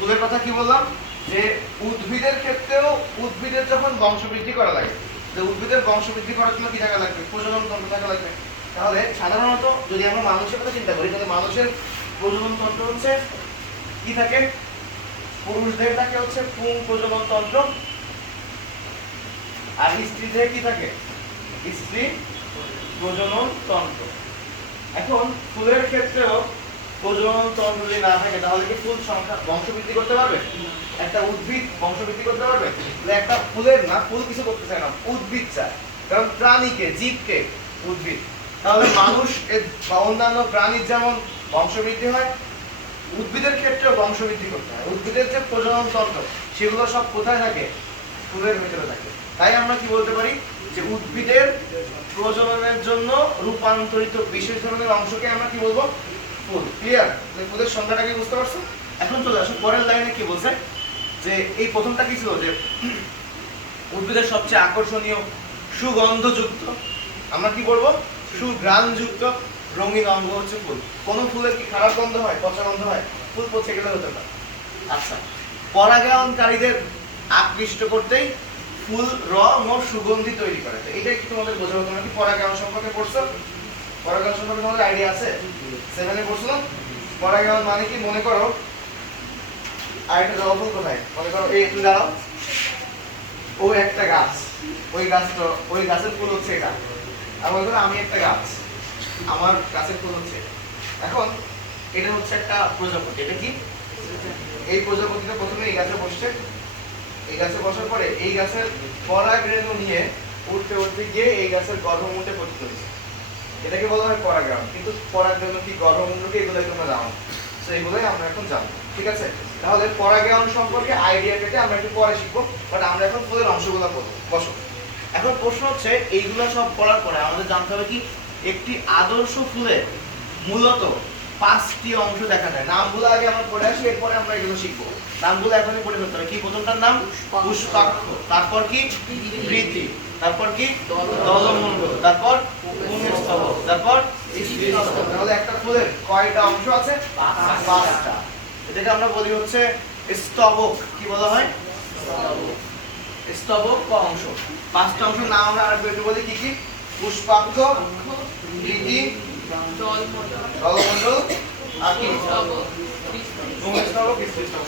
ফুলের কথা কি বললাম? যে উদ্ভিদের ক্ষেত্রেও উদ্ভিদের যখন বংশবৃদ্ধি করা লাগে যে উদ্ভিদের বংশবৃদ্ধি করার জন্য কি থাকা লাগবে? প্রজনন তন্ত্র থাকা লাগবে। তাহলে সাধারণত যদি আমরা মানুষের কথা চিন্তা করি, তাহলে মানুষের প্রজনন তন্ত্র হচ্ছে কি থাকে? পুরুষদের থাকে হচ্ছে পুং প্রজনন তন্ত্র। আর স্ত্রীদের কি থাকে? স্ত্রী প্রজনন তন্ত্র। এখন ফুলের ক্ষেত্রেও প্রজনন তন্ত্র যদি না থাকে, তাহলে কি ফুল সংখ্যা বংশবৃদ্ধি করতে পারবে? একটা উদ্ভিদ বংশবৃদ্ধি করতে পারবে? একটা ফুলের না, ফুল কিছু করতে চায় না, উদ্ভিদ চায়। কারণ প্রাণীকে, জীবকে উদ্ভিদ। তাহলে মানুষ বা অন্যান্য প্রাণীর যেমন বংশবৃদ্ধি হয়, উদ্ভিদের ক্ষেত্রেও বংশবৃদ্ধি করতে হয়। উদ্ভিদের যে প্রজনন তন্ত্র, সেগুলো সব কোথায় থাকে? ফুলের ভেতরে থাকে। তাই আমরা কি বলতে পারি? যে উদ্ভিদের প্রজননের জন্য রূপান্তরিত বিশেষ ধরনের অংশকে আমরা কি বলব? ফুলের সংখ্যাটা কি বুঝতে পারছ? এখন চলে আসো, পরের লাইনে কি বলছে? যে এই প্রথমটা কি ছিল? যে উদ্ভিদের সবচেয়ে আকর্ষণীয় সুগন্ধযুক্ত, আমরা কি বলব? রঙিন অঙ্গ হচ্ছে ফুল। কোন ফুলের কি খারাপ গন্ধ হয়, পচা গন্ধ হয়? ফুল পচে গেলে হতে পারে। আচ্ছা পরাগায়নকারীদের আকৃষ্ট করতেই ফুল, রং ও সুগন্ধি তৈরি করে। তো কি তোমাদের বোঝাবো? তোমরা কি পরাগায়ন সম্পর্কে পড়ছো? পরাগায়ন সম্পর্কে তোমাদের আইডিয়া আছে? সেভেনে পড়ছো না? পরাগায়ন মানে কি? মনে করো আর একটা জবা কোথায়? মনে করো এই একটু দাঁড়াও। ও একটা গাছ। ওই গাছটা ওই গাছের ফুল হচ্ছে এটা। আর মনে করো আমি একটা গাছ। আমার গাছের ফুল হচ্ছে এখন এটা হচ্ছে একটা প্রজাপতি। এটা কি? এই প্রজাপতিটা প্রথমে এই গাছে বসছে। এই গাছে বসার পরে এই গাছের পরাগরেণু নিয়ে উঠতে উঠতে গিয়ে এই গাছের গর্ভমুণ্ডে পতিত হয়েছে। এটাকে বলা হয় পরাগরেণু কিন্তু পরাগরেণু কি গর্ভমুণ্ডকে এগুলো তোমরা জানো? তো এগুলোই আমরা এখন জানব ঠিক আছে? তাহলে পরাগায়ন সম্পর্কে আইডিয়া পেতে আমরা একটু পরে শিখব বাট আমরা এখন ফুলের অংশগুলো পড়ব। বসো। এখন প্রশ্ন হচ্ছে এইগুলো সব পড়ার পরে আমাদের জানতে হবে কি? একটি আদর্শ ফুলের মূলত পাঁচটি অংশ দেখা যায়। নামগুলো আগে আমরা পড়ে আসি এরপরে আমরা এগুলো শিখব। নামগুলো এখনই পড়ে ফেলতে হবে। কি? প্রথমটার নাম? পুষ্পাক্ষ। তারপর কি? বৃদ্ধি। তারপর কি? দলমণ্ডল। তারপর পুংস্তবক তারপর। তাহলে একটা ফুলের কয়টা অংশ আছে? পাঁচটা। এটাকে আমরা বলি হচ্ছে স্তবক। কি বলা হয়? স্তবক ক অংশ। পাঁচটা অংশ নাম আমরা আর একটু বলি কি কি? পুষ্পাক্ষ বৃদ্ধি দলমণ্ডল আর কি?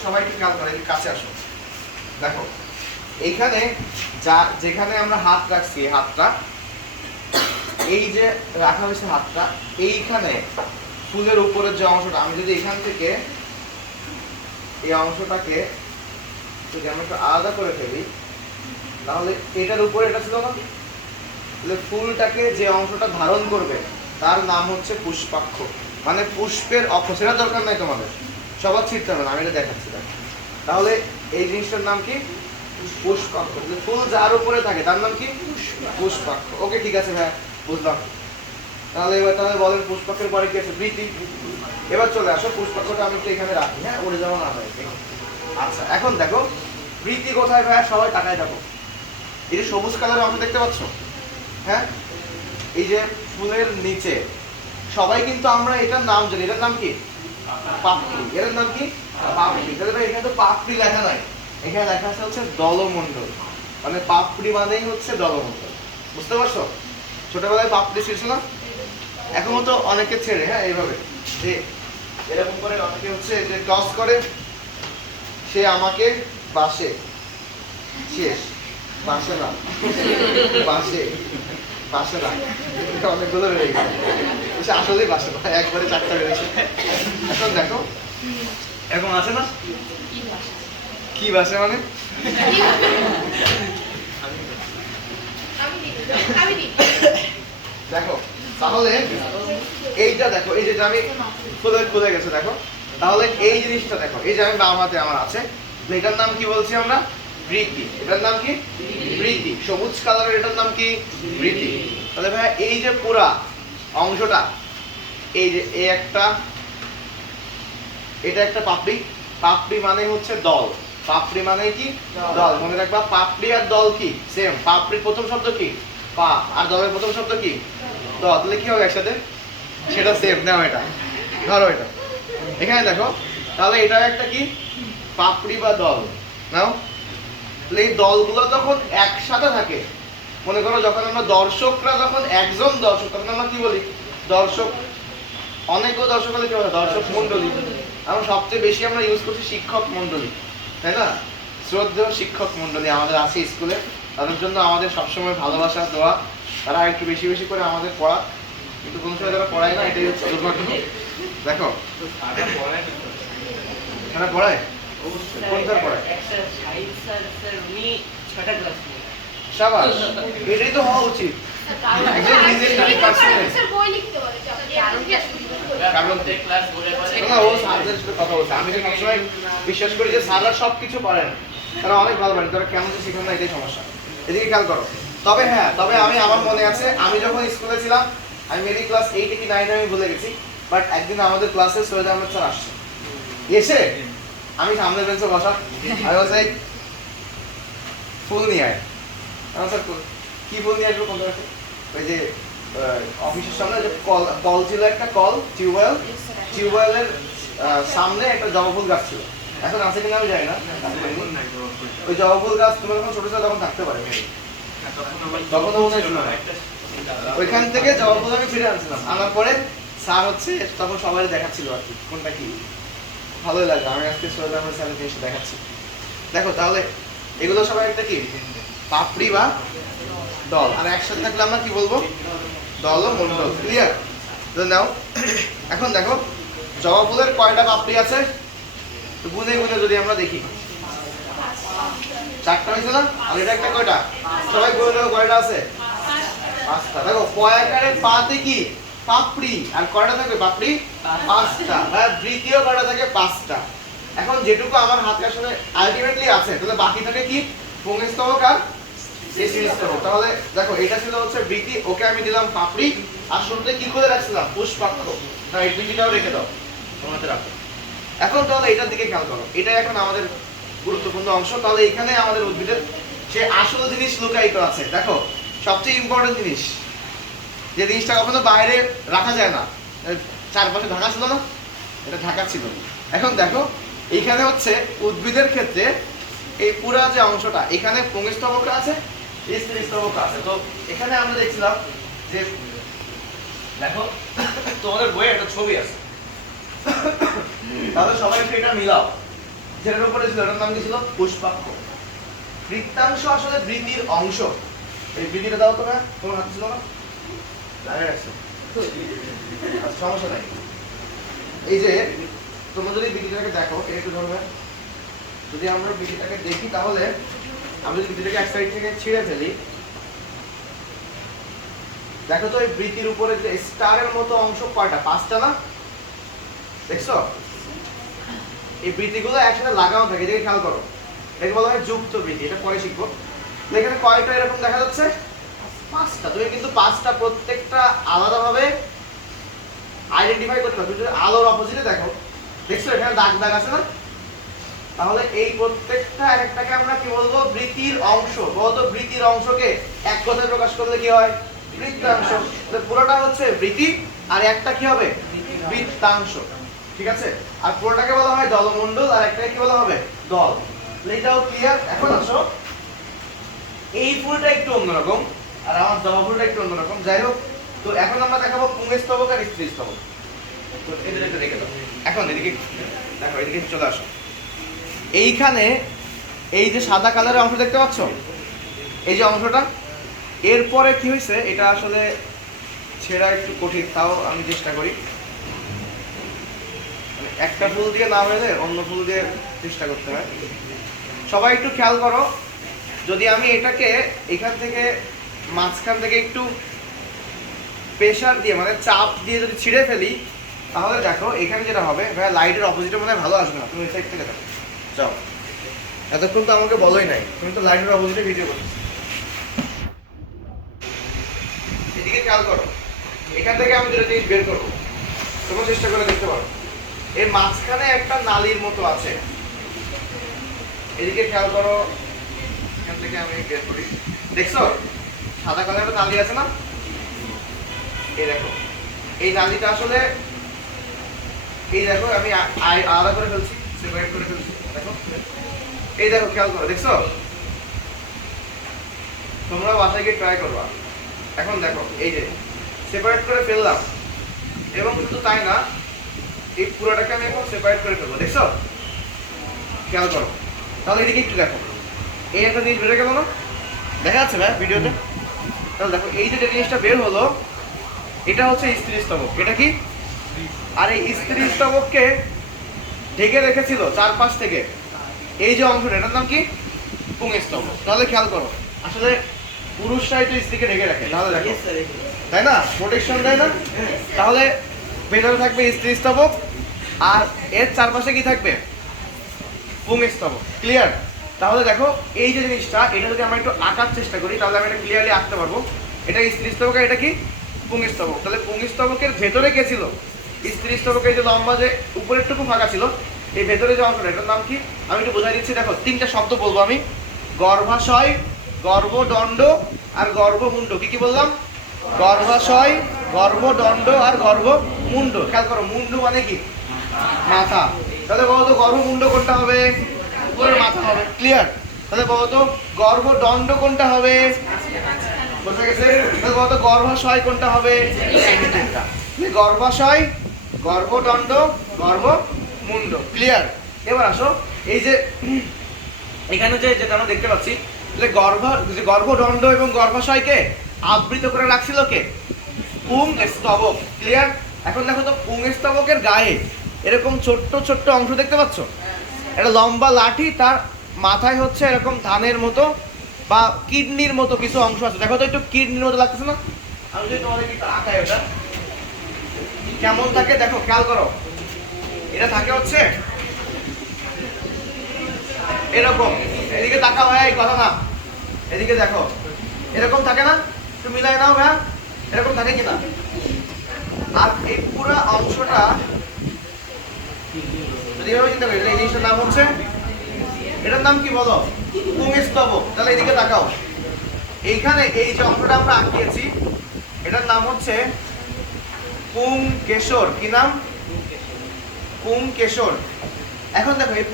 সবাই একটু খেয়াল করে কাছে আসো। দেখো এইখানে যা, যেখানে আমরা হাত রাখছি হাতটা, এই যে রাখা হয়েছে হাতটা, এইখানে ফুলের উপরের যে অংশটা, আমি যদি এখান থেকে এই অংশটাকে যদি আমরা একটু আলাদা করে ফেলি, তাহলে এটার উপরে এটা ছিল না? তাহলে ফুলটাকে যে অংশটা ধারণ করবে, তার নাম হচ্ছে পুষ্পাক্ষ। মানে পুষ্পের অক্ষ, সেটা দরকার নাই তোমাদের। সবার ছিটতে হবে না, আমি এটা দেখাচ্ছি, দেখো। তাহলে এই জিনিসটার নাম কি? পুষ্পাক্ষ। ফুল যার উপরে থাকে, তার নাম কি? পুষ্পাক্ষ। ওকে, ঠিক আছে ভাই বুঝলাম। তাহলে এবার তাহলে বলেন পুষ্পাক্ষের পরে কি আছে? প্রীতি। এবার চলে আসো পুষ্পাক্ষটা আমি একটু এখানে রাখি হ্যাঁ? উড়ে যাব না হয় আচ্ছা এখন দেখো, প্রীতি কোথায় ভাই সবাই তাকায় দেখো। এই যে সবুজ কালারের অংশ দেখতে পাচ্ছ? হ্যাঁ? এই যে ফুলের নিচে। সবাই কিন্তু আমরা এটার নাম জানি। এটার নাম কি? পাপড়ি। এটার নাম কি? পাপড়ি। তাহলে ভাই, এখানে তো পাপড়ি লেখা নাই। এখানে লেখা আছে হচ্ছে দলমণ্ডল। মানে পাপড়ি মানেই হচ্ছে দলমণ্ডল। বুঝতে পারছ? ছোটবেলায় পাপড়ি ছিল না? এখনও তো অনেকে ছেড়ে হ্যাঁ এইভাবে। যে এরকম করে অনেকে হচ্ছে যে টস করে, সে আমাকে বাসে। শেষ বাসে না, বাসে বাসে না। অনেকগুলো রয়ে গেছে। সে আসলেই বাসে না, একবারে চারটা রয়েছে এখন দেখো। এখন আছে না? কি বাসে মানে? দেখো, তাহলে এইটা দেখো, এই যেটা আমি খুলে খুলে গেছে, দেখো। তাহলে এই জিনিসটা দেখো, এই যে আমি বাম হাতে আমার আছে এটার নাম কি বলছি আমরা? বৃদ্ধি। এটার নাম কি? বৃদ্ধি। সবুজ কালারের এটার নাম কি? বৃদ্ধি। তাহলে ভাই এই যে পুরা অংশটা, এই যে এই একটা, এটা একটা পাপড়ি। পাপড়ি মানে হচ্ছে দল। পাপড়ি মানে কি? দল। মনে রাখবা, পাপড়ি আর দল কি? সেম পাপড়ির প্রথম শব্দ কি? পা আর দলের প্রথম শব্দ কি? দল। তাহলে কি হবে একসাথে? সেটা সেম নাও এটা। ধরো এটা। এখানে দেখো, তাহলে এটা একটা কি? পাপড়ি বা দল। নাও। তাহলে এই দলগুলো যখন একসাথে থাকে, মনে করো যখন আমরা দর্শকরা যখন একজন দর্শক, তখন আমরা কি বলি? দর্শক, অনেকগুলো দর্শক হলে কি বলে? দর্শক মন্ডলী আমরা সবচেয়ে বেশি আমরা ইউজ করছি শিক্ষক মন্ডলী তাই না? শ্রদ্ধেয় শিক্ষক মন্ডলী আমাদের আছে স্কুলে। তাদের জন্য আমাদের সবসময় ভালোবাসা দেওয়া তারা একটু বেশি বেশি করে আমাদের পড়া কিন্তু কোনো সময় তারা পড়ায় না এটাই হচ্ছে দুর্ভাগ্য। দেখো। তারা পড়ায়? কোন স্যার পড়ায়? সাবাস। এটাই তো হওয়া উচিত। একজন নিজের। বিশ্বাস করি যে স্যাররা সব কিছু পারেন তারা অনেক ভালো পারেন তারা কেমন যে শিখেন না এটাই সমস্যা এদিকে খেয়াল করো তবে হ্যাঁ তবে আমি আমার মনে আছে আমি যখন স্কুলে ছিলাম আমি মেবি ক্লাস এইট কি নাইনে আমি ভুলে গেছি বাট একদিন আমাদের ক্লাসে সৈয়দ আহমেদ স্যার আসছে এসে আমি সামনের বেঞ্চে বসা আমি বলছি ফুল নিয়ে আয় স্যার কি ফুল নিয়ে আসব কোনটা ওই যে অফিসের সামনে যে কল কল ছিল একটা কল টিউবওয়েল। টিউবওয়েলের সামনে একটা জবা ফুল গাছ ছিল। এখন আছে কিনা আমি জানি না। ওই জবা ফুল গাছ তুমি যখন ছোট ছিল তখন থাকতে পারে। তখন তো মনে হয় ওইখান থেকে জবা ফুল আমি ফিরে আনছিলাম। আনার পরে স্যার হচ্ছে তখন সবাই দেখাচ্ছিল আর কি কোনটা কি। ভালোই লাগে আমি আজকে সৈয়দ আহমেদ স্যারকে এসে দেখাচ্ছি। দেখো তাহলে এগুলো সবাই একটা কি? পাপড়ি বা দল। আর একসাথে থাকলে আমরা কি বলব? দল ক্লিয়ার নাও এখন দেখো জবা ফুলের কয়টা পাপড়ি আছে? গুনে গুনে যদি আমরা দেখি। চারটা হয়েছে না? আর এটা একটা কয়টা? সবাই গুনে দেখো কয়টা আছে? পাঁচটা। দেখো কয়াকারের পাতে কি? পাপড়ি। আর কয়টা থাকে পাপড়ি পাঁচটা। আর দ্বিতীয় কয়টা থাকে? পাঁচটা। এখন যেটুকু আমার হাতের আসলে আলটিমেটলি আছে, তাহলে বাকি থাকে কি? পুংস্তবক আর এসিস্তবক তাহলে দেখো, এটা ছিল হচ্ছে বৃতি ওকে আমি দিলাম পাপড়ি। আর শুরুতে কি করে রাখছিলাম? পুষ্পাক্ষ। না, এই বৃতিটাও রেখে দাও। তোমাতে রাখো। এখন তাহলে এটার দিকে খেয়াল করো। এটা এখন আমাদের গুরুত্বপূর্ণ অংশ। তাহলে এখানে আমাদের উদ্ভিদের সে আসল জিনিস লুকায়িত আছে। দেখো, সবচেয়ে ইম্পর্টেন্ট জিনিস, যে জিনিসটা কখনো বাইরে রাখা যায় না। চারপাশে ঢাকা ছিল না? এটা ঢাকা ছিল। এখন দেখো, এইখানে হচ্ছে উদ্ভিদের ক্ষেত্রে এই পুরা যে অংশটা, এখানে পুংস্তবক আছে স্ত্রীস্তবক আছে তো এখানে আমরা দেখছিলাম যে দেখো তোমাদের বইয়ে একটা ছবি আছে। তাহলে সবাই একটু এটা মিলাও। যেটার উপরে ছিল এটার নাম পুষ্পাক্ষ বৃত্তাংশ আসলে অংশ। এই দাও তোমরা হাতে ছিল না? রাখছো। আচ্ছা, সমস্যা নাই। এই যে তোমরা যদি দেখো এটা একটু ধরবে। যদি আমরা বিটিটাকে দেখি তাহলে আমরা যদি বিটিটাকে এক সাইড থেকে ছিঁড়ে ফেলি, দেখো তো এই বৃত্তির উপরে যে স্টারের মতো অংশ কয়টা? পাঁচটা না? দেখছ? এই বৃত্তিগুলো একসাথে লাগানো থাকে, এদিকে খেয়াল করো। এটাকে বলা হয় যুক্ত বৃত্তি, এটা পরে শিখব। এখানে কয়টা এরকম দেখা যাচ্ছে? পাঁচটা। তুমি কিন্তু পাঁচটা প্রত্যেকটা আলাদাভাবে আইডেন্টিফাই করতে পারবে তুমি যদি আলোর অপোজিটে দেখো, দেখছ এখানে দাগ দাগ আছে না? তাহলে এই প্রত্যেকটা এক একটাকে আমরা কি বলব? বৃত্তির অংশ। বলতো বৃত্তির অংশকে এক কথায় প্রকাশ করলে কি হয়? বৃত্তাংশ। পুরোটা হচ্ছে বৃত্তি, আর একটা কি হবে? বৃত্তাংশ। ঠিক আছে? আর পুরোটাকে বলা হয় দলমণ্ডল, আর একটাকে কি বলা হবে? দল। এটাও ক্লিয়ার এখন আসো। এই ফুলটা একটু অন্যরকম, আর আমার জবা ফুলটা একটু অন্যরকম। যাই হোক, তো এখন আমরা দেখাবো পুংস্তবক আর স্ত্রী স্তবক তো একটা দেখে দাও। এখন এদিকে দেখো, এদিকে চলে আসো। এইখানে এই যে সাদা কালারের অংশ দেখতে পাচ্ছ? এই যে অংশটা? এরপরে কি হয়েছে? এটা আসলে ছেঁড়া একটু কঠিন, তাও আমি চেষ্টা করি। মানে একটা ফুল দিয়ে না হলে অন্য ফুল দিয়ে চেষ্টা করতে হয়। সবাই একটু খেয়াল করো, যদি আমি এটাকে এখান থেকে মাঝখান থেকে একটু প্রেশার দিয়ে মানে চাপ দিয়ে যদি ছিঁড়ে ফেলি, তাহলে দেখো এখানে যেটা হবে লাইটের অপোজিটে মনে হয় ভালো আসবে না, তুমি এই সাইড থেকে দেখো। যাও। এতক্ষণ তো আমাকে বলোই নাই। তুমি তো লাইটের অপোজিটে ভিডিও করছ এদিকে খেয়াল করো। এখান থেকে আমি যেটা জিনিস বের করব। তোমরা চেষ্টা করে দেখতে পারো। এর মাঝখানে একটা নালির মতো আছে। এদিকে খেয়াল করো। এখান থেকে আমি বের করি। দেখছ? সাদা কালার একটা নালি আছে না? এই দেখো। এই নালিটা আসলে এই দেখো, আমি আলাদা করে ফেলছি সেপারেট করে ফেলছি। এই দেখো, খেয়াল করো, দেখছ? তোমরা বাসায় গিয়ে ট্রাই করবা। এখন দেখো, এই যে সেপারেট করে ফেললাম। এবং শুধু তাই না, এই পুরোটাকে আমি এখন সেপারেট করে ফেলব, দেখছ? খেয়াল করো। তাহলে এদিকে একটু দেখো। এই একটা জিনিস বেরো গেল না? দেখা যাচ্ছে ভাই ভিডিওতে? তাহলে দেখো, এই যে যে জিনিসটা বের হলো, এটা হচ্ছে স্ত্রী স্তবক। এটা কি? আর এই স্ত্রী স্তবককে ঢেকে রেখেছিল চারপাশ থেকে। এই যে অংশটা এটার নাম কি? পুংস্তবক তাহলে খেয়াল করো আসলে পুরুষরাই তো স্ত্রীকে ঢেকে রাখে তাহলে দেখো। তাই না? প্রোটেকশন দেয় না? তাহলে ভেতরে থাকবে স্ত্রী স্তবক আর এর চারপাশে কি থাকবে? পুংস্তবক ক্লিয়ার তাহলে দেখো এই যে জিনিসটা এটা যদি আমরা একটু আঁকার চেষ্টা করি তাহলে আমি এটা ক্লিয়ারলি আঁকতে পারব। এটা স্ত্রী স্তবক আর এটা কি? পুংস্তবক তাহলে পুংস্তবকের ভেতরে কে ছিল? স্ত্রী স্তবকের যে লম্বা যে উপরেরটুকু ফাঁকা ছিল, এই ভেতরে যে অংশটা, এটার নাম কি? আমি একটু বোঝাই দিচ্ছি, দেখো, তিনটা শব্দ বলব আমি। গর্ভাশয়, গর্ভদণ্ড আর গর্ভমুণ্ড। কি কি বললাম? গর্ভাশয়, গর্ভদণ্ড আর গর্ভমুণ্ড। খেয়াল করো মুন্ড মানে কি? মাথা। তাহলে বলতো গর্ভমুণ্ড কোনটা হবে? উপরের মাথা হবে। ক্লিয়ার তাহলে বলতো গর্ভদণ্ড কোনটা হবে? বোঝা গেছে? তাহলে বলতো গর্ভাশয় কোনটা হবে? গর্ভাশয় গর্ভদণ্ড, গর্ভমুণ্ড। ক্লিয়ার এবার আসো, এই যে, এখানে যে, যেটা আমরা দেখতে পাচ্ছি তাহলে গর্ভ, যে গর্ভদণ্ড এবং গর্ভাশয়কে আবৃত করে রাখছিল কে? পুং স্তবক। ক্লিয়ার এখন দেখো তো, পুং স্তবকের গায়ে এরকম ছোট্ট ছোট্ট অংশ দেখতে পাচ্ছ? একটা লম্বা লাঠি, তার মাথায় হচ্ছে এরকম ধানের মতো বা কিডনির মতো কিছু অংশ আছে। দেখো তো একটু কিডনির মতো লাগতেছে না? আমি যদি আঁকাই ওটা। কেমন থাকে দেখো, খেয়াল করো। এটা থাকে হচ্ছে এরকম। এদিকে তাকাও ভাই, এই কথা না। এদিকে দেখো। এরকম থাকে না? একটু মিলাই নাও ভাই। এরকম থাকে কিনা? আর এই পুরো অংশটা এভাবে চিন্তা এই জিনিসটার নাম হচ্ছে, এটার নাম কি বলো? পুংস্তবক তাহলে এদিকে তাকাও। এইখানে এই যে অংশটা আমরা আঁকিয়েছি, এটার নাম হচ্ছে পুংকেশর, কি নাম? এখন দেখো, এই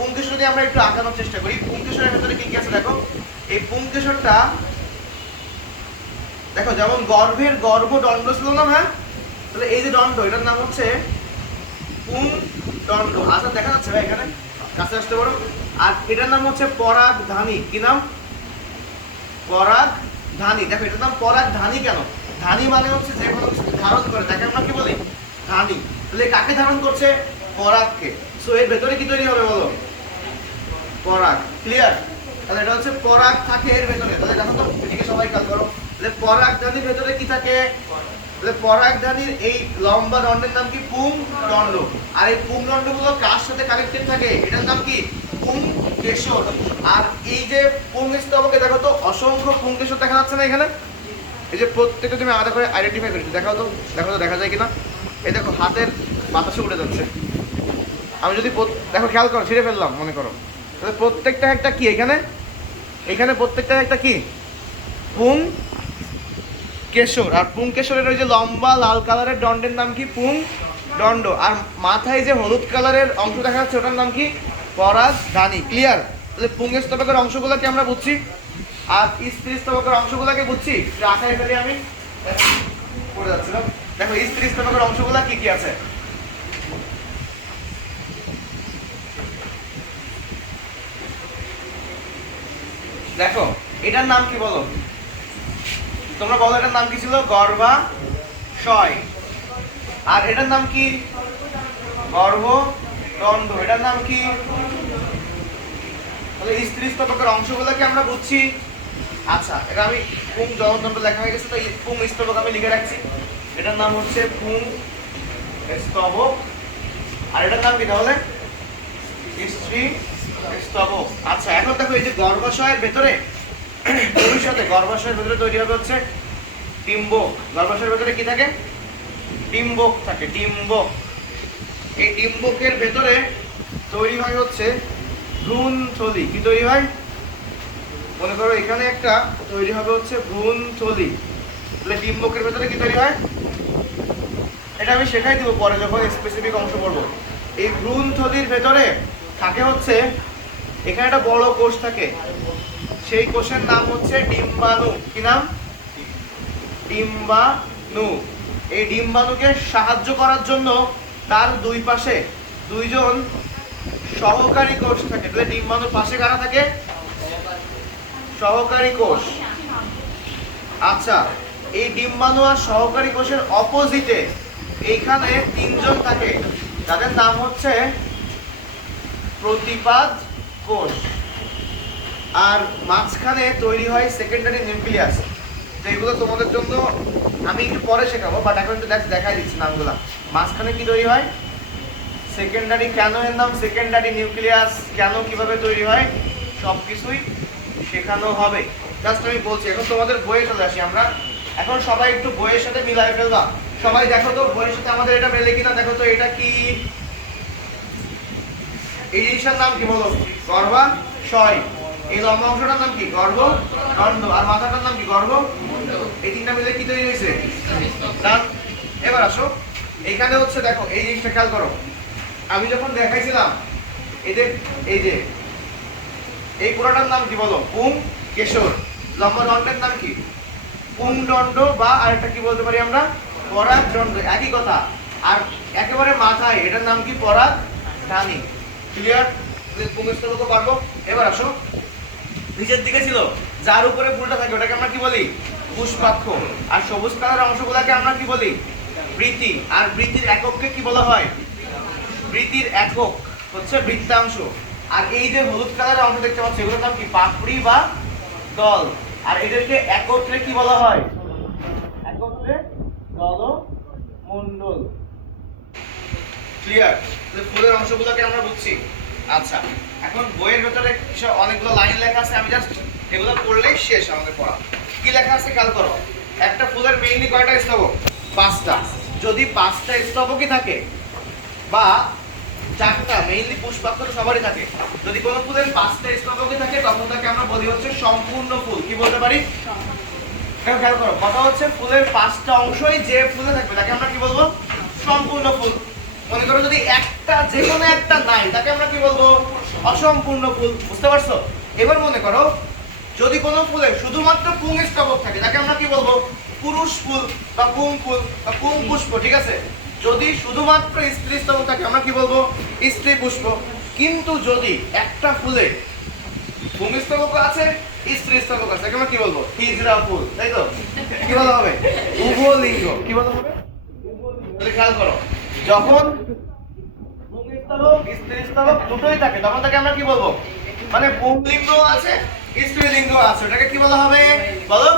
আমরা একটু আঁকানোর চেষ্টা করি। ভেতরে কি কি আছে দেখো? এই দেখো, যেমন গর্ভের ছিল না হ্যাঁ? তাহলে এই যে দণ্ড, এটার নাম হচ্ছে পুং দণ্ড আচ্ছা দেখা যাচ্ছে ভাই এখানে। কাছে আসতে পারো। আর এটার নাম হচ্ছে পরাগ ধানী কি নাম? পরাগ ধানী দেখো, এটার নাম পরাগ ধানী কেন? ধানী মানে হচ্ছে যে কোনো কিছু ধারণ করে, তাকে আমরা কি বলি? ধানী তাহলে কাকে ধারণ করছে? পরাগকে। সো এর ভেতরে কি তৈরি হবে বলো? পরাগ। ক্লিয়ার তাহলে এটা হচ্ছে পরাগ থাকে এর ভেতরে। তাহলে দেখো তো, এদিকে সবাই খেয়াল করো। তাহলে পরাগ ধানীর ভেতরে কি থাকে? তাহলে পরাগ ধানীর এই লম্বা দণ্ডের নাম কি? পুং দণ্ড। আর এই পুং দণ্ডগুলো কার সাথে কানেক্টেড থাকে? এটার নাম কি? পুং কেশর। আর এই যে পুং স্তবকে দেখো তো, অসংখ্য পুং কেশর দেখা যাচ্ছে না এখানে? এই যে প্রত্যেকটা তুমি আলাদা করে আইডেন্টিফাই করেছ দেখাও তো দেখো তো, দেখা যায় কিনা? এই দেখো, হাতের বাতাসে উড়ে যাচ্ছে। আমি যদি দেখো, খেয়াল করো, ছিঁড়ে ফেললাম, মনে করো। তাহলে প্রত্যেকটা একটা কি এখানে? এখানে প্রত্যেকটা একটা কি? পুং কেশর। আর পুং কেশরের ওই যে লম্বা লাল কালারের দণ্ডের নাম কি? পুং দণ্ড। আর মাথায় যে হলুদ কালারের অংশ দেখা যাচ্ছে, ওটার নাম কি? পরাজ ধানী ক্লিয়ার তাহলে পুং স্তবকের অংশগুলোকে আমরা বুঝছি? আর স্তবকের অংশগুলোকে বুঝছি? আঁকায় ফেলি আমি। পড়ে যাচ্ছিলাম দেখো স্তবকের অংশগুলো কি কি আছে? দেখো, এটার নাম কি বলো? তোমরা বলো এটার নাম কি ছিল? গর্ভা শয়। আর এটার নাম কি? গর্ভ দণ্ড এটার নাম কি? স্ত্রী স্তবকের অংশগুলোকে আমরা বুঝছি? আচ্ছা এটা আমি পুং জগদণ্ড লেখা হয়ে গেছে, তো পুং স্তবক আমি লিখে রাখছি। এটার নাম হচ্ছে পুং স্তবক। আর এটার নাম কি তাহলে? স্ত্রী স্তবক। আচ্ছা এখন দেখো এই যে গর্ভাশয়ের ভেতরে, ভবিষ্যতে গর্ভাশয়ের ভেতরে তৈরি হবে হচ্ছে ডিম্বক গর্ভাশয়ের ভেতরে কি থাকে? ডিম্বক থাকে ডিম্বক এই ডিম্বকের ভেতরে তৈরি হয় হচ্ছে ভ্রূণথলি। কি তৈরি হয়? মনে করো এখানে একটা তৈরি হবে হচ্ছে ভ্রূণথলি তাহলে ডিম্বকের ভেতরে কি তৈরি হয়? এটা আমি শেখাই দিব পরে যখন স্পেসিফিক অংশ পড়ব। এই ভ্রূণথলির ভেতরে থাকে হচ্ছে, এখানে একটা বড় কোষ থাকে। সেই কোষের নাম হচ্ছে ডিম্বাণু। কি নাম? ডিম্বাণু। এই ডিম্বাণুকে সাহায্য করার জন্য তার দুই পাশে দুইজন সহকারী কোষ থাকে। তাহলে ডিম্বাণুর পাশে কারা থাকে? সহকারী কোষ। আচ্ছা এই ডিম্বাণু আর সহকারী কোষের অপোজিটে এইখানে তিনজন থাকে। যাদের নাম হচ্ছে প্রতিপাদ কোষ। আর মাঝখানে তৈরি হয় সেকেন্ডারি নিউক্লিয়াস তো তোমাদের জন্য আমি একটু পরে শেখাবো বাট এখন একটু দেখ- দেখাই দিচ্ছি নামগুলো। মাঝখানে কি তৈরি হয়? সেকেন্ডারি কেন এর নাম সেকেন্ডারি নিউক্লিয়াস কেন কীভাবে তৈরি হয়? সব কিছুই শেখানো হবে। জাস্ট আমি বলছি, এখন তোমাদের বইয়ে চলে আসি আমরা। এখন সবাই একটু বইয়ের সাথে মিলাই ফেলবা। সবাই দেখো তো, বইয়ের সাথে আমাদের এটা মেলে কিনা, দেখো তো এটা কি? এই জিনিসটার নাম কি বলো? গর্ভাশয়। এই লম্বা অংশটার নাম কি? গর্ভ দণ্ড আর মাথাটার নাম কি? গর্ভ? এই তিনটা মিলে কি তৈরি হয়েছে? এবার আসো। এখানে হচ্ছে দেখো, এই জিনিসটা খেয়াল করো। আমি যখন দেখাইছিলাম, এদের এই যে এই পুরাটার নাম কি বলো? পুং কেশর। লম্বা দণ্ডের নাম কি? পুং দণ্ড বা আরেকটা কি বলতে পারি আমরা? পরাগ দণ্ড। একই কথা। আর একেবারে মাথায়, এটার নাম কি? পরাগ ধানি ক্লিয়ার পারব? এবার আসো। নিচের দিকে ছিল। যার উপরে ফুলটা থাকে, ওটাকে আমরা কি বলি? পুষ্পাক্ষ। আর সবুজ কালার অংশগুলোকে আমরা কি বলি? বৃতি আর বৃতির একককে কি বলা হয়? বৃতির একক। হচ্ছে বৃত্তাংশ। আর এই যে হলুদ কালারের অংশ দেখতে পাচ্ছ, এগুলোর নাম কি, পাপড়ি বা দল? আর এদেরকে একত্রে কি বলা হয়? একত্রে দল মন্ডল ক্লিয়ার ফুলের অংশগুলোকে আমরা বুঝছি। আচ্ছা এখন বইয়ের ভেতরে অনেকগুলো লাইন লেখা আছে, আমি জাস্ট এগুলো পড়লেই শেষ আমাদের পড়া। কি লেখা আছে খেয়াল করো? একটা ফুলের মেইনলি কয়টা স্তবক? পাঁচটা। যদি পাঁচটা স্তবকই থাকে, বা চারটা মেইনলি পুষ্পাক্ষ তো সবারই থাকে। যদি কোনো ফুলের পাঁচটা স্তবকই থাকে, তখন তাকে আমরা বলি হচ্ছে সম্পূর্ণ ফুল। কি বলতে পারি? খেয়াল করো, কথা হচ্ছে ফুলের পাঁচটা অংশই যে ফুলে থাকবে, তাকে আমরা কি বলব? সম্পূর্ণ ফুল। মনে করো যদি একটা, যে কোনো একটা নাই, তাকে আমরা কি বলব? অসম্পূর্ণ ফুল। বুঝতে পারছ? এবার মনে করো, যদি কোনো ফুলে শুধুমাত্র পুং স্তবক থাকে, তাকে আমরা কি বলব? পুরুষ ফুল বা পুং ফুল বা পুং পুষ্প, ঠিক আছে? যদি শুধুমাত্র স্ত্রী স্তবক থাকে, আমরা কি বলব? স্ত্রী পুষ্প। কিন্তু যদি একটা ফুলে পুংস্তবক আছে, স্ত্রী স্তবক আছে আমরা কি বলব? হিজরা ফুল, তাই তো? কি বলা হবে? উভলিঙ্গ। কি বলা হবে? খেয়াল করো, যখন স্ত্রী দুটোই থাকে, তখন তাকে আমরা কি বলব? মানে আছে আছে, ওটাকে কি বলা হবে? বলো?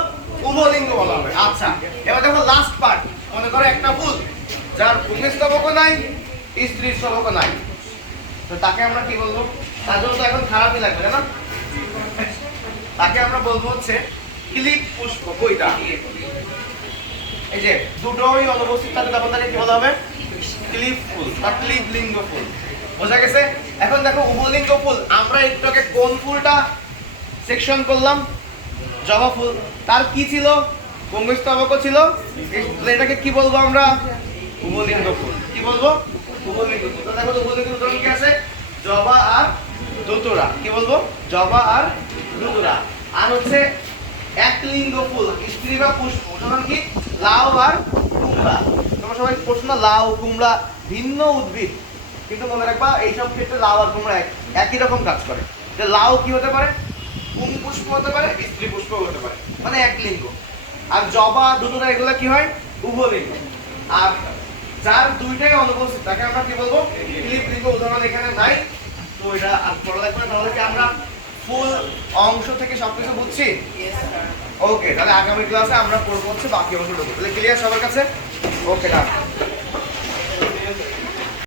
উভলিঙ্গ বলা হবে। আচ্ছা এবার দেখো লাস্ট পার্ট মনে করো একটা ফুল। যার পুংস্তবকও নাই স্ত্রী স্তবকও নাই। তো তাকে আমরা কি বলব? তার জন্য তো এখন খারাপই লাগবে, তাই না? তাকে আমরা বলব হচ্ছে ক্লিপ পুষ্প বইটা এই যে দুটোই অনুপস্থিত থাকে তখন তাকে কি বলা হবে? ক্লিপ ফুল, বা ক্লিপ লিঙ্গ ফুল। বোঝা গেছে? এখন দেখো উভলিঙ্গ ফুল, আমরা একটু আগে কোন ফুলটা সেকশন করলাম? জবা ফুল। তার কি ছিল? পঙ্গস্তবক ছিল। এটাকে কি বলব আমরা? কি বলব? দেখো কি আছে? জবা আর দুতুরা কি বলব? জবা আর আর হচ্ছে স্ত্রী বা পুষ্প কি? লাউ আর কুমড়া। সবাই লাউ, কুমড়া, ভিন্ন উদ্ভিদ। কিন্তু মনে রাখবা, এইসব ক্ষেত্রে লাউ আর কুমড়া এক- একই রকম কাজ করে। যে লাউ কি হতে পারে? পুং পুষ্প হতে পারে, স্ত্রী পুষ্প হতে পারে। মানে এক লিঙ্গ। আর জবা দুটোরা এগুলো কি হয়? উভলিঙ্গ। আর যার দুইটাই অনুপস্থিত তাকে আমরা কি বলব? ক্লিপ উদাহরণ এখানে নাই। তো এটা আর পড়া লাগবে না তাহলে কি আমরা ফুল অংশ থেকে সবকিছু বুঝছি? ওকে তাহলে আগামী ক্লাসে আমরা পড়ব হচ্ছে বাকি অংশটুকু। তাহলে ক্লিয়ার সবার কাছে? ওকে না